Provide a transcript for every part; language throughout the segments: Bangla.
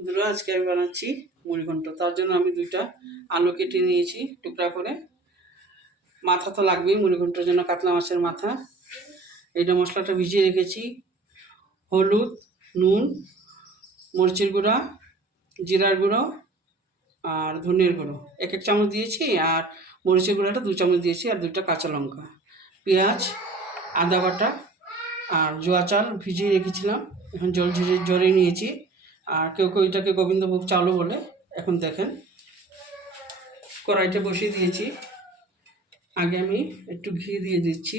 বন্ধুরা, আজকে আমি বানাচ্ছি মুড়িঘণ্ট। তার জন্য আমি 2টা আলু কেটে নিয়েছি টুকরা করে। মাথা তো লাগবেই মুড়িঘণ্টের জন্য, কাতলা মাছের মাথা। এইটা মশলাটা ভিজিয়ে রেখেছি। হলুদ, নুন, মরিচের গুঁড়া, জিরার গুঁড়ো আর ধনিয়ার গুঁড়ো 1 চামচ দিয়েছি, আর মরিচের গুঁড়াটা 2 চামচ দিয়েছি, আর 2টা কাঁচা লঙ্কা, পেঁয়াজ, আদা বাটা আর জোয়া চাল ভিজিয়ে রেখেছিলাম। এখন জল ঝরে নিয়েছি। আর কেউ কেউ এটাকে গোবিন্দভোগ চালও বলে। এখন দেখেন, কড়াইটা বসিয়ে দিয়েছি। আগে আমি একটু ঘি দিয়ে দিচ্ছি।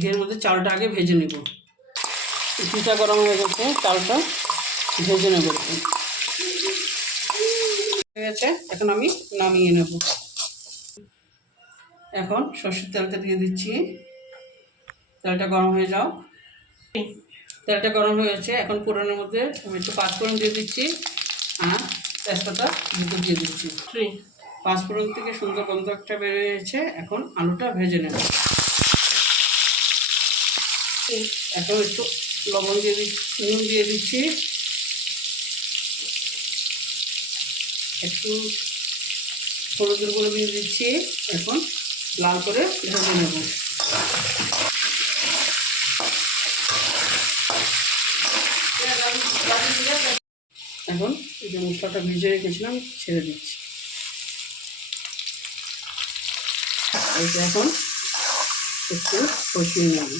ঘিয়ের মধ্যে চালটা আগে ভেজে নেব। ঘিটা গরম হয়ে গেছে, চালটা ভেজে নেব। হয়ে গেছে, এখন আমি নামিয়ে নেব। এখন সর্ষের তেলটা দিয়ে দিচ্ছি। তেলটা গরম হয়ে যাও। তেলটা গরম হয়ে গেছে, এখন ফোড়নের মধ্যে আমি একটু পাঁচফোড়ন দিয়ে দিচ্ছি আর তেজপাতা দুটো দিয়ে দিচ্ছি। পাঁচফোড়ন থেকে সুন্দর গন্ধ একটা বেরিয়েছে। এখন আলুটা ভেজে নেব। এখন একটু লবণ দিয়ে দিচ্ছি, নুন দিয়ে দিচ্ছি, একটু হলুদের গুঁড়ো দিয়ে দিচ্ছি। এখন লাল করে ভেজে নেব। এখন এই যে মশলাটা ভিজে রেখেছিলাম ছেড়ে দিচ্ছি। এইটা এখন একটু কষিয়ে নেব।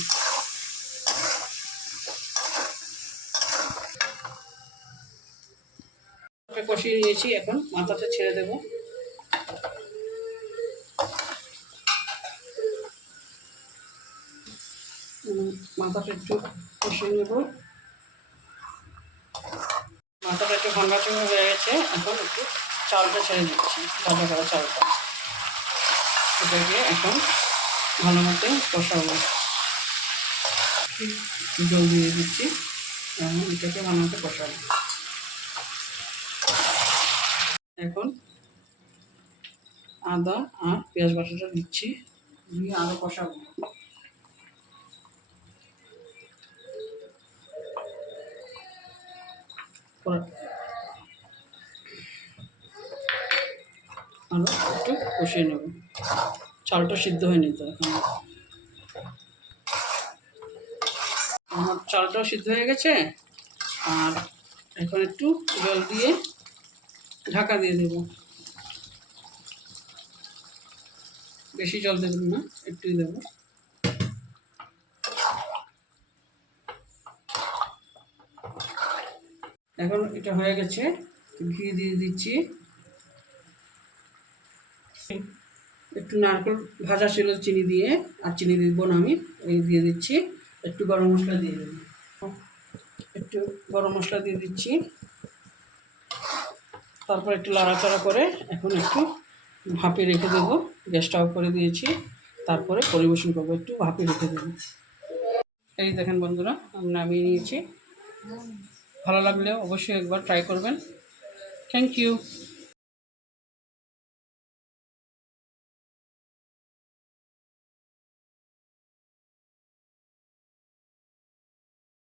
কষিয়ে নিয়েছি, এখন মাথাটা ছেড়ে দেব। মাথাটা একটু কষিয়ে নেব। মাথাটা একটু ভাঙা চুঙা হয়ে গেছে। এখন একটু চালটা ছেড়ে দিচ্ছি, ভাজা করা চালটা। এটাকে এখন ভালো মতো কষাবো। জল দিয়ে দিচ্ছি, এখন এটাকে ভালো মতো কষাবো। এখন আদা আর পেঁয়াজ বাটাটা দিচ্ছি, দিয়ে আরও কষাবো। আরও একটু কষিয়ে নেব। চালটা সিদ্ধ হয়নি তো এখন। আমার চালটাও সিদ্ধ হয়ে গেছে। আর এখন একটু জল দিয়ে ঢাকা দিয়ে দেব। বেশি জল দেবেন না, একটুই দেব। এখন এটা হয়ে গেছে, ঘি দিয়ে দিচ্ছি। একটু নারকেল ভাজা ছিল চিনি দিয়ে, আর চিনি দিব না আমি, এই দিয়ে দিচ্ছি। একটু গরম মশলা দিয়ে দেব, একটু গরম মশলা দিয়ে দিচ্ছি। তারপর একটু লাড়াচাড়া করে এখন একটু ভাপে রেখে দেবো। গ্যাসটা অফ করে দিয়েছি। তারপরে পরিবেশন করবো, একটু ভাপে রেখে দেবো। এই দেখেন বন্ধুরা, আমি নামিয়ে নিয়েছি। ভালো লাগলেও অবশ্যই একবার ট্রাই করবেন। Thank you.